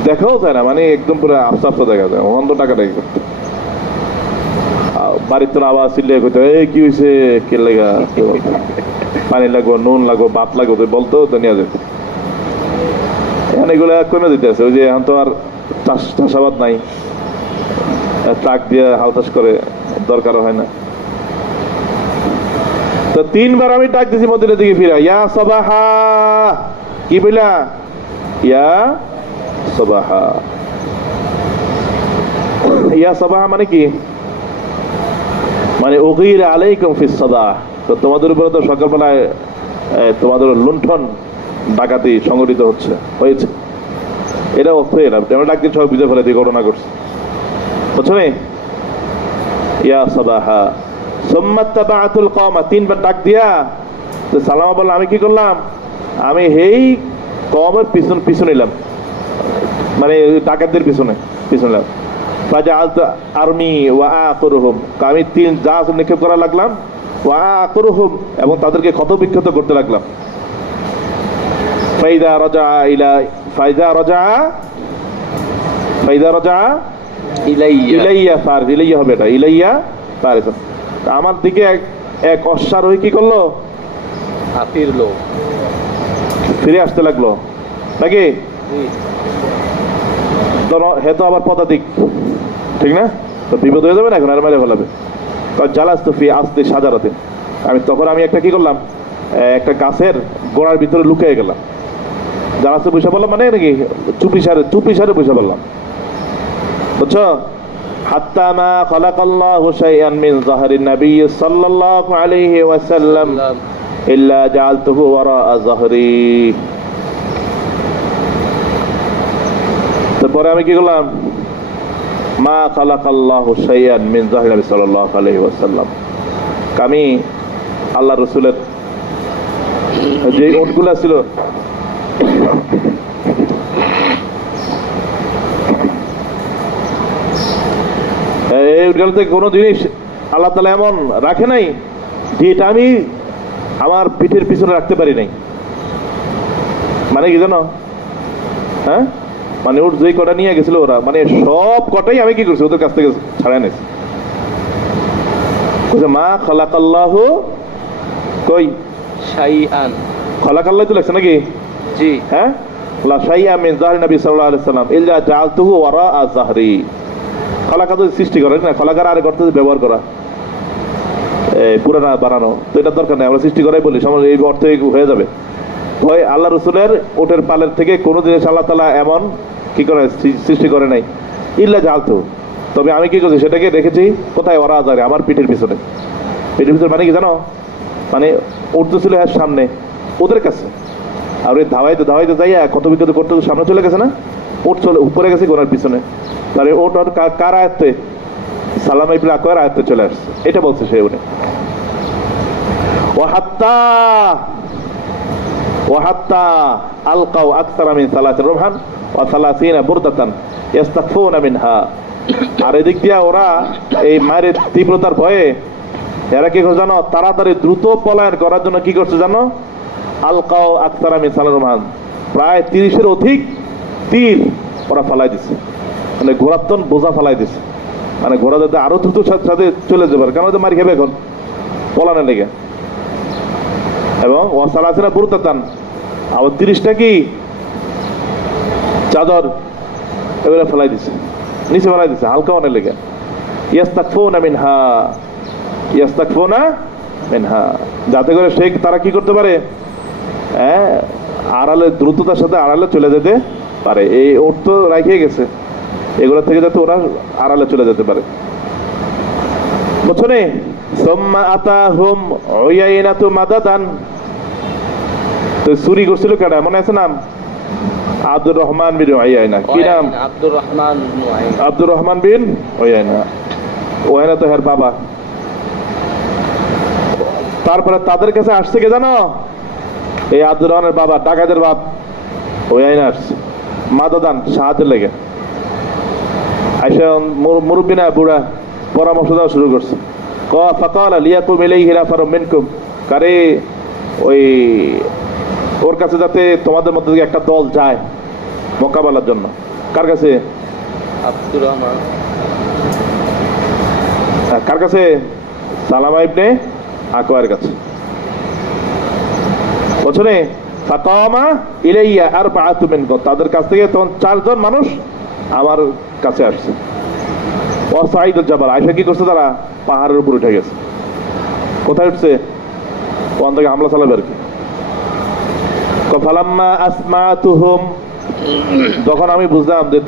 দেখাও যায় না, মানে একদম পুরো আস্তে আস্তে দেখা যায়, অন্ধ টাকা ডাকি করতো। বাড়ির তো আবার চিল্লে করতো, এই কি হয়েছে, কে লেগা, পানি লাগবো, নুন লাগবো, ভাত লাগবো, বলতো তো নিয়ে যেত। এখন এগুলো কমে দিতে আছে, ওই যে এখন তো আর চাষাবাদ নাই, ট্রাক দিয়ে হাল চাষ করে, দরকারও হয় না। তো 3 বার আমি ডাক দিছি মদিনার দিকে ফিরা, ইয়া সাবাহা, কি বইলা? ইয়া সাবাহা। ইয়া সাবাহা মানে কি? মানে উগীরা আলাইকুম ফিস সাবাহ, তো তোমাদের উপরে তো সকালবেলায় তোমাদের লুণ্ঠন ডাকাতি সংগঠিত হয়েছে। এটা ফের আমরা ডাকদিন সব বুঝে ফেলে দিয়ে ঘটনা করছে, বুঝছো নি? ইয়া সাবাহা সুম্মা তাবাআতুল কওমা, তিনবার ডাক দিয়া তো সালামা বলল আমি কি করলাম, আমি এই কওমের পিছন নিলাম, মানে ডাকাতদের পিছনে নিলাম। ফাজআলতু আরমি ওয়া আকুরুহুম, আমি তিন জাহাজ নিক্ষেপ করা লাগলাম, ওয়া আকুরুহুম, এবং তাদেরকে ক্ষতবিক্ষত করতে লাগলাম। ফাইদা রাজা ইলাইয়া ফারিস, ইলাইয়া হবে এটা, ইলাইয়া ফারিস, আমার দিকে এক অশ্বারোহী কি করলো, ফিরে আসতে লাগলো নাকি? হে তো আবার পদাতিক, ঠিক না? তো বিপদ হয়ে যাবে না, এখন আর মেরে ফেলাবে। জালাস্তু ফি আসলি শাজারাতিন, আমি একটা কি করলাম, একটা গাছের গোড়ার ভিতরে লুকিয়ে গেলাম। জালাস্তু বসে বললাম মানে নাকি চুপি সারে বসে বললাম, বুঝছো? হাত্তা মা খালাকাল্লাহু শাইআন মিন যাহরিন নবী সাল্লাল্লাহু আলাইহি ওয়াসাল্লাম ইল্লা জাআলতুহু ওয়ারাআ যাহরি। তারপরে আমি কি করলাম, মা খালাকাল্লাহু শাইআন মিন যাহরিন নবী সাল্লাল্লাহু আলাইহি ওয়াসাল্লাম, আমি আল্লাহ রাসূলের যে উটগুলা ছিল এই উটগুলোতে কোনো জিনিস আল্লাহ তাআলা এমন রাখে নাই যেটা আমি আমার পিঠের পিছনে রাখতে পারি নাই। মানে কি জানো, হ্যাঁ, মানে ওর যেই কটা নিয়ে গেছিল ওরা, মানে সব কটাই আমি কি করছি ওদের কাছ থেকে ছাড়াই নিয়েছি। মা খালাকাল্লাহু কই শাইআন, খালাকাল্লাহ তো লাগছে নাকি? জি হ্যাঁ, লা শাইআ মিন যাহরি নবী সাল্লাল্লাহু আলাইহি ওয়াসাল্লাম ইল্লা জাআলতুহু ওয়ারাআ যাহরি। খালাকা তো সৃষ্টি করে না, খালাকার আরেক অর্থ ব্যবহার করা, পুরানা বানানো, তো এটা দরকার নেই, আমরা সৃষ্টি করাই বলি, সমাজ এই অর্থে হয়ে যাবে। হয় আল্লাহ রসুলের ওটের পালের থেকে কোনো জিনিস আল্লাহ তাআলা এমন কি করে সৃষ্টি করে নাই, ইল্লা জাআলতু, তবে আমি কি করছি সেটাকে রেখেছি কোথায়, ওরা আজারে, আমার পিঠের পিছনে। পিঠের পিছনে মানে কি জানো, মানে উঠতেছিল এর সামনে ওদের কাছে, আর ওই ধাওয়াইতে যাইয়া কত বিকত করতে সামনে চলে গেছে না, ওট চলে উপরে গেছে ওনার পিছনে, তাহলে ওট আর কার আয়ত্তে, সালামা ইবনে আকওয়ার আয়ত্তে চলে আসছে, এটা বলছে সে। উনি ওয়াহাত্তা আলকাউ আকসারা মিন সালাসি রুবহান ওয়া সালাসিনা বুরদাতান ইস্তাগফুনা মিনহা, আর এদিক দিয়া ওরা এই মায়ের তীব্রতার ভয়ে এরা কি করে জানো, তাড়াতাড়ি দ্রুত পলায়ন করার জন্য কি করছে জানো, আলকাউ আকসারা মিন সালাসি রুবহান, প্রায় 30-এর অধিক তীর ওরা ফালাই দিছে, মানে ঘোড়ার বোঝা ফালাই দিছে, মানে ঘোড়া যাতে আরো দ্রুত সাথে চলে যাবে, কেন মারি খাবে এখন পলানের লেগে। এবং ওয়াসালাসিনা বুরদাতান, আবার 30টা কি চাদর এগুলো ফেলাই দিছে, নিচে ফেলাই দিছে হালকা অনেক লেগে। ইয়াস্তাগফুনা মিনহা, যাতে করে সে তারা কি করতে পারে, আড়ালে দ্রুততার সাথে আড়ালে চলে যেতে পারে। এই ওট তো রাখিয়ে গেছে, এগুলো থেকে যাতে ওরা আড়ালে চলে যেতে পারে, বুঝছো নি? সুম্মা আতাহুম উয়াইনাতু মাদাদান, তো চুরি করছিল কেডা মনে আছে নাম, আব্দুর রহমান বিন উয়াইনা, কি নাম, আব্দুর রহমান বিন উয়াইনা, উয়াইনা তো এর বাবা। তারপরে তাদের কাছে আসছে কে জানো, এই আব্দুর রহমানের বাবা, ডাকাতের বাপ উয়াইনা আসছে মাদাদান, সাহায্যের লেগে। আইসা মুরব্বী না বুড়া, পরামর্শ দেওয়া শুরু করছে। ফাকালা লিয়াকুম ইলাইহি নাফারুম মিনকুম, কারে ওই ওর কাছে যাতে তোমাদের মধ্যে থেকে একটা দল যায় মোকাবেলার জন্য। কার কাছে, আব্দুর রহমান, কার কাছে, সালামা ইবনে আকওয়ার কাছে, বুঝলে? ফাকামা ইলাইয়া আরবাআতু মিনকুম, তাদের কাছ থেকে তখন 4 জন মানুষ আমার কাছে আসছে। ওয়াসাইদুল জাবাল, আয়েশা কি করছে, তারা পাহাড়ের উপর উঠে গেছে। কোথায় উঠছে, ওখান থেকে হামলা চালাবে আর কি। ফালাম্মা আসমাতুহুম, যখন আমি বুঝলাম যে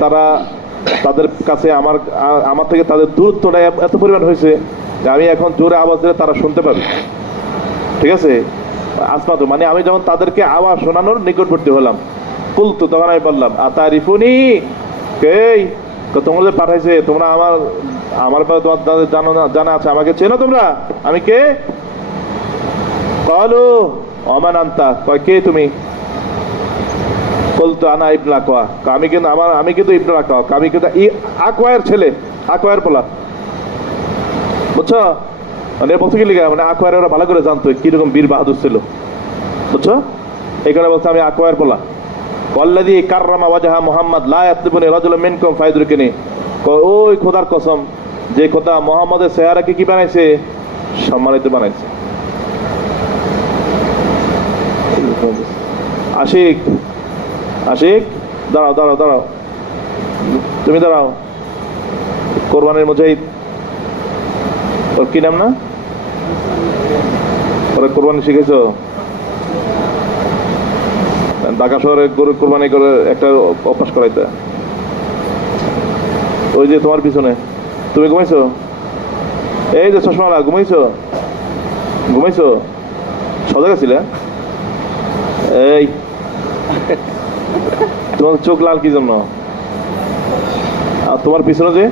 তাদের কাছে আমার থেকে তাদের দূরত্বটা এত পরিমাণ হয়েছে যে আমি এখন জোরে আওয়াজ দিলে তারা শুনতে পাবে, ঠিক আছে, আসমাতু মানে আমি যখন তাদেরকে আওয়াজ শোনানোর নিকটবর্তী হলাম, কুলতু তখন আমি বললাম আতারিফুনি, এই তো তোমরা যে পাঠাইছে, তোমরা আমার আমার ব্যাপারে তোমাদের জানা আছে, আমাকে চেনো তোমরা, আমি কে? ক্বালু ওমান আনতা, কয় কে তুমি? কুলতু আনা ইবনুল আকওয়া, আমি কিন্তু ইবনুল আকওয়া, আমি কিন্তু আকওয়ার ছেলে, আকওয়ার পোলা, বুঝছো? মানে বলতে কি লিখা, মানে আকওয়ার ওরা ভালো করে জানতো কিরকম বীর বাহাদুর ছিল, বুঝছো? এই কারণে বলছে আমি আকওয়ার পোলা। ওয়াল্লাযী কাররামা ওয়াজহা মুহাম্মদ লা ইয়াতলুবুনি রাজুলুম মিনকুম ফায়দুরকিনি, ওই খোদার কসম যে খোদা মুহাম্মদের চেহারাকে কি বানাইছে? সম্মানিত বানাইছে। আশিক, আশিক দাঁড়াও দাঁড়াও দাঁড়াও, তুমি দাঁড়াও। কোরবানির মুজাহিদ, ওর কি নাম না? ওরা কোরবানি শিখেছো? ঢাকা শহরে গরু কোরবানি করে একটা অভ্যাস করাইতে। ওই যে তোমার পিছনে, তুমি ঘুমাইছো? এই যে চশমালা, ঘুমাইছো? ঘুমাইছো? সজাগ ছিলে? এই তোমার চোখ লাল কি জন্য? আর তোমার পিছনে যে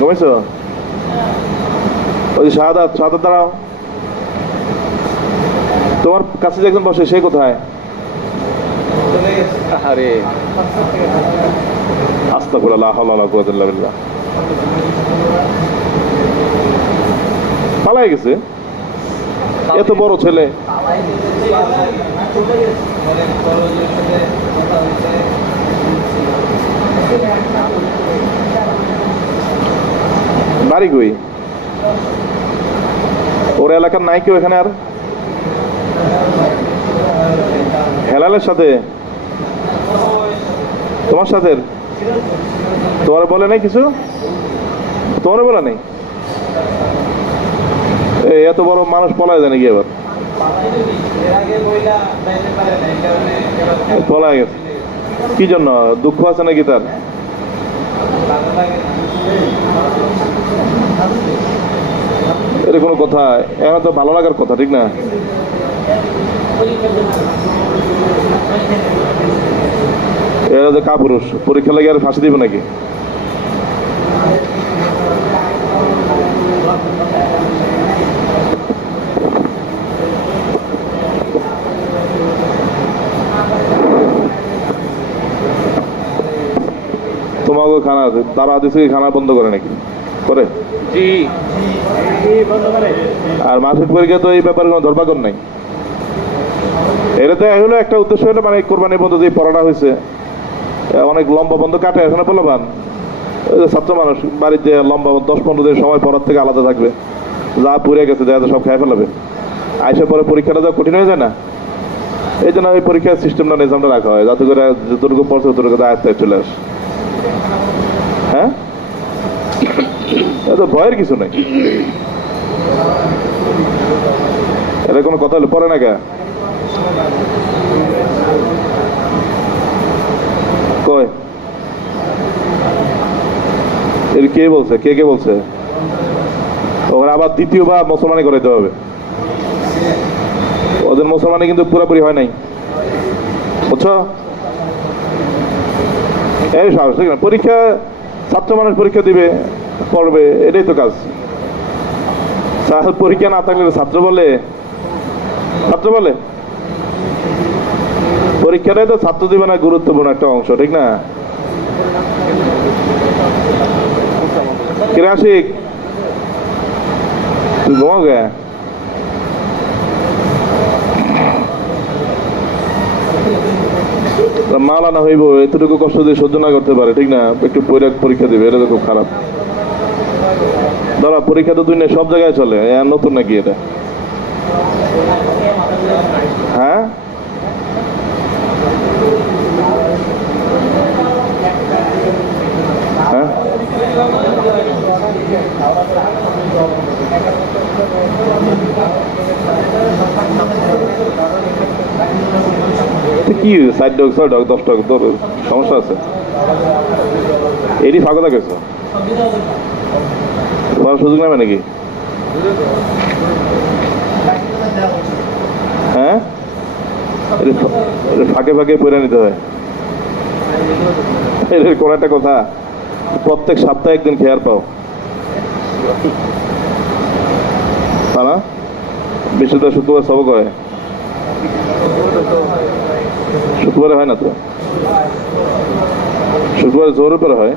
ঘুমাইছো? ওই যে শাহাদাত, শাহাদাত দাঁড়াও। তোমার কাছে যে একজন বসে, সে কোথায়? আরে আস্তাগফিরুল্লাহ, লা হাওলা ওয়ালা কুওয়াতা ইল্লা বিল্লাহ। পালাই গেছে এত বড় ছেলে। বাড়ি কই? ওর এলাকার নাই কেউ এখানে? আর হেলালের সাথে, তোমার সাথে তোমার বলে নাই কিছু? তোমার বলে নাই? এত বড় মানুষ পলায় যায় নাকি? এবার পলায় গেছে কি জন্য? দুঃখ আছে নাকি তার? এটা কোনো কথা? এখন তো ভালো লাগার কথা, ঠিক না? এরা যে কাপুরুষ, পরীক্ষা লাগে আর ফাঁসি দিবে নাকি? তোমাকে খানা তারা দিচ্ছে, খানা বন্ধ করে নাকি? করে জি, আর মাসিক পরীক্ষা তো এই ব্যাপারে কোনো ধরপাকড় নাই। এটা তো হলো একটা উদ্দেশ্য, হলো মানে কোরবানি বন্ধ যে পড়াটা হয়েছে, অনেক লম্বা বন্ধ কাটে এখানে বলবান। ছাত্র মানুষ বাড়িতে লম্বা 10-15 দিন সময় পড়ার থেকে আলাদা থাকবে, যা পুড়ে গেছে যা সব খেয়ে ফেলাবে, আইসার পরে পরীক্ষাটা যা কঠিন হয়ে যায় না, এই জন্য ওই পরীক্ষার সিস্টেমটা নিজামটা রাখা হয়, যাতে করে যতটুকু পড়ছে ততটুকু আয়ত্তায় চলে আসে। হ্যাঁ, এত ভয়ের কিছু নেই। এটা কোনো কথা হলে পড়ে না কে? কয় এর কে বলছে? কে কে বলছে? ওরা আবার দ্বিতীয়বার মুসলমানি করাইতে হবে। ওদের মুসলমানি কিন্তু পুরোপুরি হয় নাই, বুঝছো? এই সাহস পরীক্ষা, ছাত্র মানুষ পরীক্ষা দিবে, পড়বে, এটাই তো কাজ। পরীক্ষা না থাকলে ছাত্র বলে? ছাত্র বলে? পরীক্ষাটাই তো ছাত্র জীবনের গুরুত্বপূর্ণ একটা অংশ, ঠিক না? কিরাশিক, তুই ঘুমাও গে? মাওলানা হইব, এতটুকু কষ্ট দিয়ে সহ্য না করতে পারে, ঠিক না? একটু পরীক্ষা দিবে, এটা তো খুব খারাপ। ধরা পরীক্ষা তো দুনিয়া সব জায়গায় চলে, নতুন নাকি এটা? হ্যাঁ, হ্যাঁ, কি 4 ডগ 6 ডগ 10 ডগ তোর সমস্যা আছে? এটি ফাঁকা গেছো, তোমার সুযোগ নেবে নাকি? হ্যাঁ, ফাঁকে ফাঁকে পড়ে নিতে হয়। এর কোন একটা কথা, প্রত্যেক সপ্তাহে একদিন খেয়ার পাও না, বৃহস্পতিবার শুক্রবার সবক হয়, শুক্রবারে হয় না তো, শুক্রবার জোরের পরে হয়,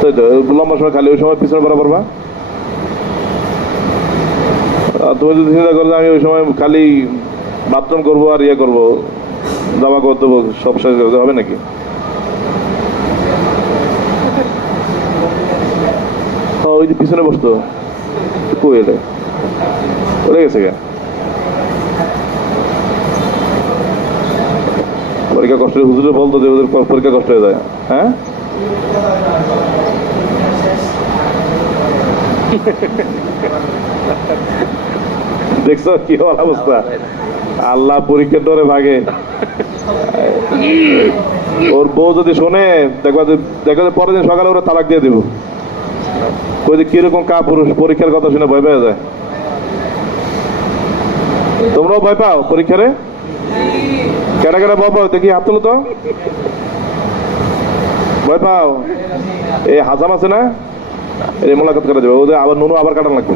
তাই তো লম্বা সময় খালি ওই সময় পিছনে বরাবর বা তুমি যদি চিন্তা করো আমি ওই সময় খালি বাথরুম করবো আর ইয়ে করবো, জামা করতে সব শেষ করতে হবে নাকি? ওই যে পিছনে বসতো কই এটা চলে গেছে কে? পরীক্ষা কষ্ট, হুজুরে বলতো যে ওদের পরীক্ষা কষ্ট হয়ে যায়। হ্যাঁ, দেখছো কি অবস্থা? আল্লাহ পরীক্ষার ডরে ভাগে। ওর বউ যদি শোনে দেখবা পরের দিন সকালে ওরা তালাক দিয়ে দিব। ওই যে কিরকম পুরুষ পরীক্ষার কথা শুনে ভয় পেয়ে যায়। তোমরাও ভয় পাও পরীক্ষারে? কেটা কেটা ভয় পাও? দেখি হাত তোলো তো। ভয় পাও? এই হাজাম আছে না, এই মোলাকাত করে দেবে, ওদের আবার নুনু আবার কাটান লাগবে।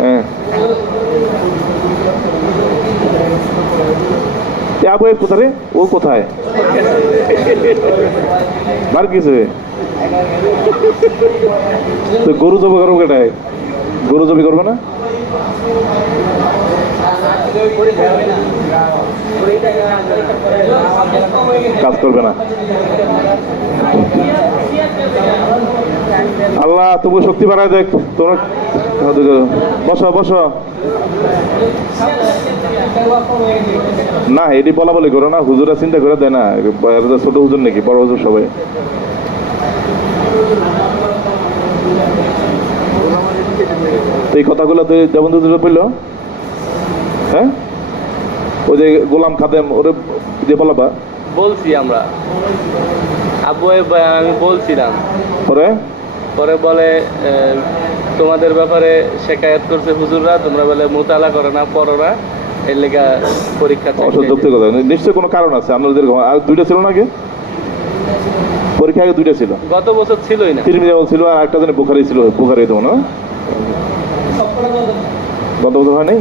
হ্যাঁ, আবু কোথায়? ও কোথায় বার কিছু গরু জবি করবো, কেটায় গরু জবি করবো না? কাজ করবে না। আল্লাহ তবু শক্তি বাড়ায় দেখ তোমরা। বসো বসো না, এটি বলা বলি করো না, হুজুরা চিন্তা করে দেয় না, ছোট হুজুর নাকি বড় হুজুর সবাই। এই কথাগুলো তুই যেমন বলল, হ্যাঁ, ওই যে গোলাম খাদেম ওরে যে বলাবা বলছি আমরা, আব্বু আমি বলছিলাম, পরে পরে বলে তোমাদের ব্যাপারে শেকায়ত করছে হুজুররা, তোমরা বলে মোতালা করো না, পড়ো না, এর লেগা পরীক্ষা। নিশ্চয় কোনো কারণ আছে। আপনাদের আর দুইটা ছিল না আগে পরীক্ষা? আগে দুইটা ছিল, গত বছর ছিলই না, তিরমিজি ছিল আর একটা জানি বুখারী ছিল। বুখারী তো না, গত বছর হয় নাই?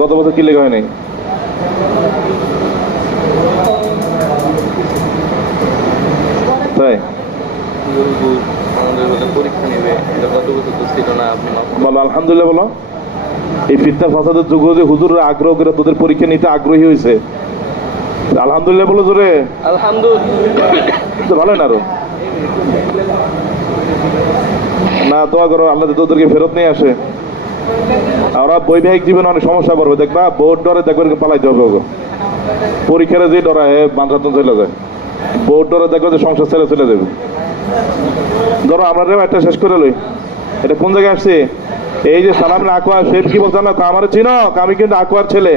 গত বছর কি লেখা হয় নাই? তাই পরীক্ষা নেবে, গত বছর তো ছিল না। বলো আলহামদুলিল্লাহ বলো। এই ফিতনা ফাসাদের যুগ যে হুজুররা আগ্রহ করে তোদের পরীক্ষা নিতে আগ্রহী হয়েছে, আলহামদুলিল্লাহ বলো জোরে। আলহামদুলিল্লাহ ভালো না আরো না, দোয়া করো আল্লাহ তোদেরকে ফেরত নিয়ে আসে। ওরা বৈবাহিক জীবনে অনেক সমস্যা পড়বে, দেখবা বোর্ড ডরে দেখবে পালাইতে হবে। পরীক্ষারে যে ডরায় বান্ধব চলে যায়, বোর্ড ডরে দেখবে যে সংসার ছেড়ে চলে যাবে। ধরো আমরা একটা শেষ করে লই, এটা কোন জায়গায় আসছে? এই যে সালাম আকোয়ার শেখ কি বলছে না, আমার চিনো আমি কিন্তু আকোয়ার ছেলে।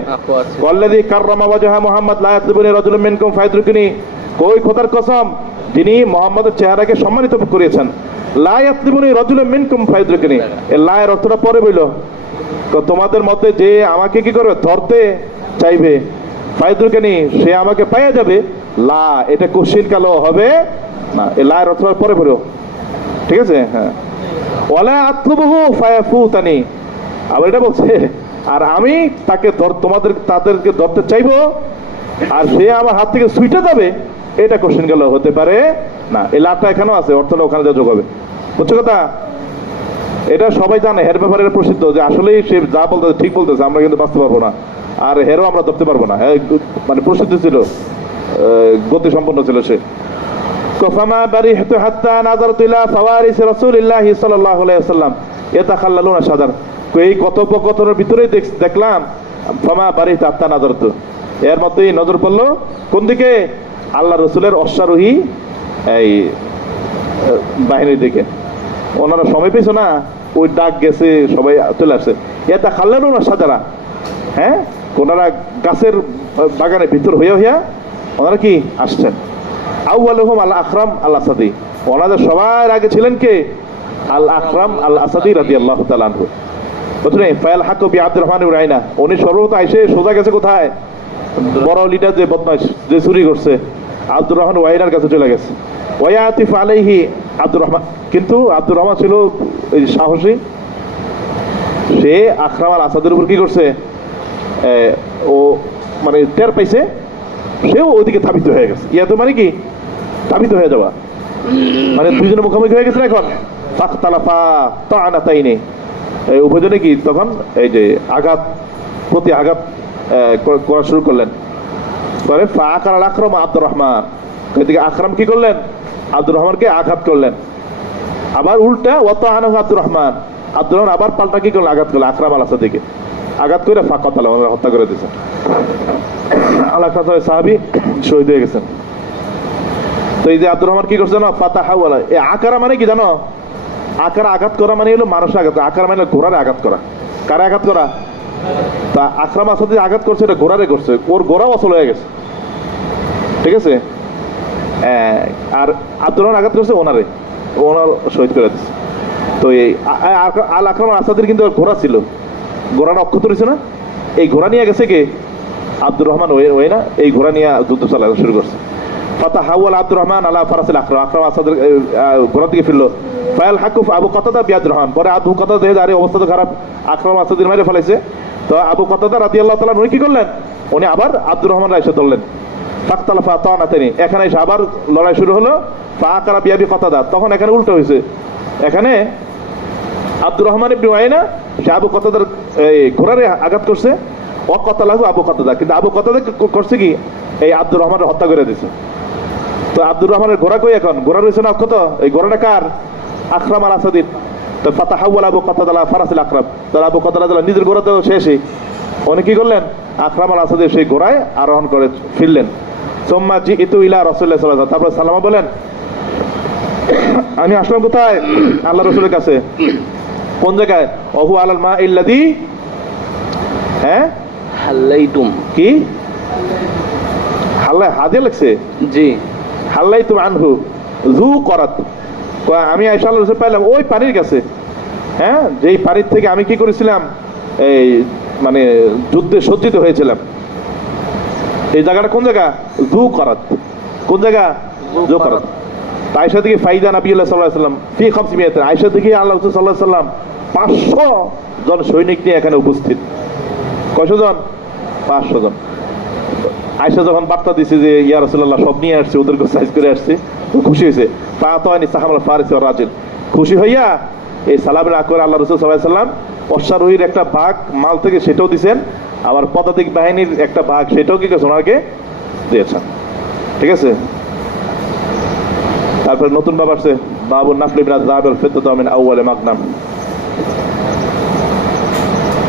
কল্লাদি কাররামা ওয়াজহা মুহাম্মদ লা ইয়াতলুবুনি রাজুলুম মিনকুম ফায়দরুকুনি, কই খোদার কসম যিনি মুহাম্মদের চেহারাকে সম্মানিত করেছেন, লা ইয়াতলুবুনি রাজুলুম মিনকুম ফায়দরুকুনি, এই লা এর অর্থটা পরে বইলো, তোমাদের মতে যে আমাকে কি করবে ধরতে চাইবে, ফায়দরুকুনি সে আমাকে পাইয়া যাবে, লা এটা কুশিল কালো হবে না, এই লা এর অর্থটা পরে বইলো, ঠিক আছে? হ্যাঁ, ওয়ালা আতলুবুহু ফায়াফুতানি, আবার এটা বলছে আর আমি তাকে তাদেরকে ধরতে চাইবো আর সে আমার হাত থেকে ছুটে যাবে, এটা কোশ্চেন গেল হতে পারে না। এই লাভটা এখানেও আছে, অর্থটা ওখানে যা যোগ হবে। বুঝছো কথা? এটা সবাই জানে, হের ব্যাপারে প্রসিদ্ধ যে আসলেই সে যা বলতেছে ঠিক বলতেছে, আমরা কিন্তু বাঁচতে পারবো না, আর হেরও আমরা ধরতে পারবো না। মানে প্রসিদ্ধ ছিল, গতি সম্পন্ন ছিল সে। ফামা বারিহতু হাত্তা নাযারতু ইলা ফাওয়ারিস রাসূলিল্লাহি সাল্লাল্লাহু আলাইহি ওয়াসাল্লাম ইয়াতাখাল্লালুনা শাজার, এই কথোপকথনের ভিতরেই দেখলাম ফামা বারিহতু হাত্তা নাযারতু, এর মধ্যেই নজর পড়লো কোন দিকে? আল্লাহ রসুলের অশ্বারোহী এই বাহিনীর দিকে। ওনারা সময় পেয়েছ না, ওই ডাক গেছে, সবাই চলে আসছে। ইয়াতাখাল্লালুনা শাজারা, হ্যাঁ, ওনারা গাছের বাগানের ভিতর হইয়া ওনারা কি আসছেন। আউয়ালুহুম আল আখরাম আল আসাদি, ওনাদের সবার আগে ছিলেন কে? আল আখরাম আল আসাদি রাদিয়াল্লাহু তাআলা আনহু। বুঝলেন? ফায়াল হাকু বি আব্দুর রহমান ইবনে উয়াইনা, উনি সর্বপ্রথম আইসে সোজা গেছে কোথায়? বড় লিডার যে বদমাশ যে চুরি করছে আব্দুর রহমান ওয়াইনার কাছে চলে গেছে। ওয়ায়াতিফ আলাইহি আব্দুর রহমান, কিন্তু আব্দুর রহমান ছিল এই সাহসী, সে আখরাম আল আসাদের উপর কি করছে, ও মানে টের পাইছে, সেও ওইদিকে ধাবিত হয়ে গেছে। ইয়া তো মানে কি ধাবিত হয়ে যাওয়া, মানে দুইজনের মুখোমুখি হয়ে গেছে না এখন। ফাখতালাফা তাআনাতাইনি, এই উভয়জনে কি তখন এই যে আঘাত প্রতি আঘাত করা শুরু করলেন। পরে ফাআকার আল আকরাম আব্দুর রহমান, এদিকে আকরাম কি করলেন? আব্দুর রহমানকে আঘাত করলেন। আবার উল্টা ওয়াতাআনাহু আব্দুর রহমান, আব্দুর রহমান আবার পাল্টা কি করলেন? আঘাত করলেন আকরাম আল আসাদিকে, আঘাত করে ফাকাতালা, হত্যা করে দিয়েছেন। আল্লাহ সাহাবী শহীদ হয়ে গেছেন। তো এই যে আব্দুর রহমান কি করছে জানো? ফাতাহাওয়ালা, এই আকারা মানে কি জানো? আকারা আঘাত করা মানে হলো মানুষের আঘাত, আকার মানে ঘোড়ারে আঘাত করা। কারে আঘাত করা? তা আকরাম আসাদি আঘাত করছে, এটা ঘোড়ারে করছে, ওর ঘোড়াও অচল হয়ে গেছে। ঠিক আছে? আর আব্দুর রহমান আঘাত করছে ওনারে, ওনার শহীদ করে দিচ্ছে। তো এই আল আকরাম আসাদের কিন্তু ঘোড়া ছিল, ঘোড়াটা অক্ষত রয়েছে না, এই ঘোড়া নিয়ে গেছে কে? আব্দুর রহমান ওই না, এই ঘোড়া নিয়ে যুদ্ধ চালানো শুরু করছে। ফাতাহাওয়াল আব্দুর রহমান আলা ফারাসিল আকরাম, আকরাম আসাদের ঘোড়া দিকে ফিরলো। ফায়াল হাকুফ আবু কাতাদা বিআব্দুর রহমান, পরে আবু কাতাদা দেখে আরে অবস্থা তো খারাপ, আকরাম আসাদের মেরে ফেলাইছে। তো আবু কাতাদা রাদিয়াল্লাহু তাআলা উনি কি করলেন? উনি আবার আব্দুর রহমান এসে ধরলেন। ফাখতালাফা তাআনাতাইনি, এখানে এসে আবার লড়াই শুরু হলো। ফাআকারা বিআবি কাতাদা, তখন এখানে উল্টো হয়েছে। এখানে আব্দুর রহমান ইবনে উয়াইনা সে আবু কাতাদার এই ঘোড়ারে আঘাত করছে, ওয়াকাতালাহু আবু কাতাদা, কিন্তু আবু কাতাদা করছে কি? এই আব্দুর রহমানের হত্যা করে দিয়েছে। তো আব্দুর রহমানের ঘোড়া কই এখন? ঘোড়া রয়েছে না অক্ষত, এই ঘোড়াটা কার? আকরাম আল আসাদির। তো ফাতাহাওয়ালা আবু কাতাদা আলা ফারাসিল আকরাম, তাহলে আবু কাতাদা নিজের ঘোড়া তো শেষই, উনি কি করলেন? আকরাম আল আসাদের সেই ঘোড়ায় আরোহণ করে ফিরলেন। সুম্মা জিইতু ইলা রাসূলিল্লাহ সাল্লাল্লাহু আলাইহি ওয়াসাল্লাম, তারপর সালামা বলেন আমি আসলাম কোথায়? আল্লাহ রাসূলের কাছে। কোন জায়গায়? ওহু আলাল মা ইল্লাযী, হ্যাঁ হাল্লাইতুম, কি হাল্লা হাদে লাগছে? জি, হাল্লাইতুম আনহু যু করাত, আমি আয়েশা আল্লাহর রাসূল পাইলাম ওই পানির কাছে, হ্যাঁ, যেই পানির থেকে আমি কি করেছিলাম, এই মানে যুদ্ধে সজ্জিত হয়েছিলাম। এই জায়গাটা কোন জায়গা? যু করাত। কোন জায়গা? যু করাত। আয়েশা থেকে ফাইদা নবিয়ুল্লাহ সাল্লাল্লাহু আলাইহি ওয়াসাল্লাম ফি 500, আয়েশা থেকে আল্লাহ রাসূল সাল্লাল্লাহু আলাইহি ওয়াসাল্লাম 500 জন সৈনিক নিয়ে এখানে উপস্থিত। কয়শো জন? 500 জন। আয়েশা যখন বার্তা দিছে যে ইয়া রাসূলুল্লাহ সব নিয়ে আসছে, ওদেরকে সাইজ করে আসছে, খুশি হয়েছে। ফাতানি সাহাবাল ফারিস ওয়া রাজিল, খুশি হইয়া এই সালামের আকবর আল্লাহ রাসূল সাল্লাল্লাহু আলাইহি ওয়াসাল্লাম অশ্বারোহীর একটা ভাগ মাল থেকে সেটাও দিয়েছেন, আবার পদাতিক বাহিনীর একটা ভাগ সেটাও কি করেছেন? ওনাকে দিয়েছেন। ঠিক আছে? তারপর নতুন বাব আসছে, বাবুন নাফলি মিনাজ যাহাব ওয়াল ফিত্তাতু মিন আউওয়ালি মাগনাম।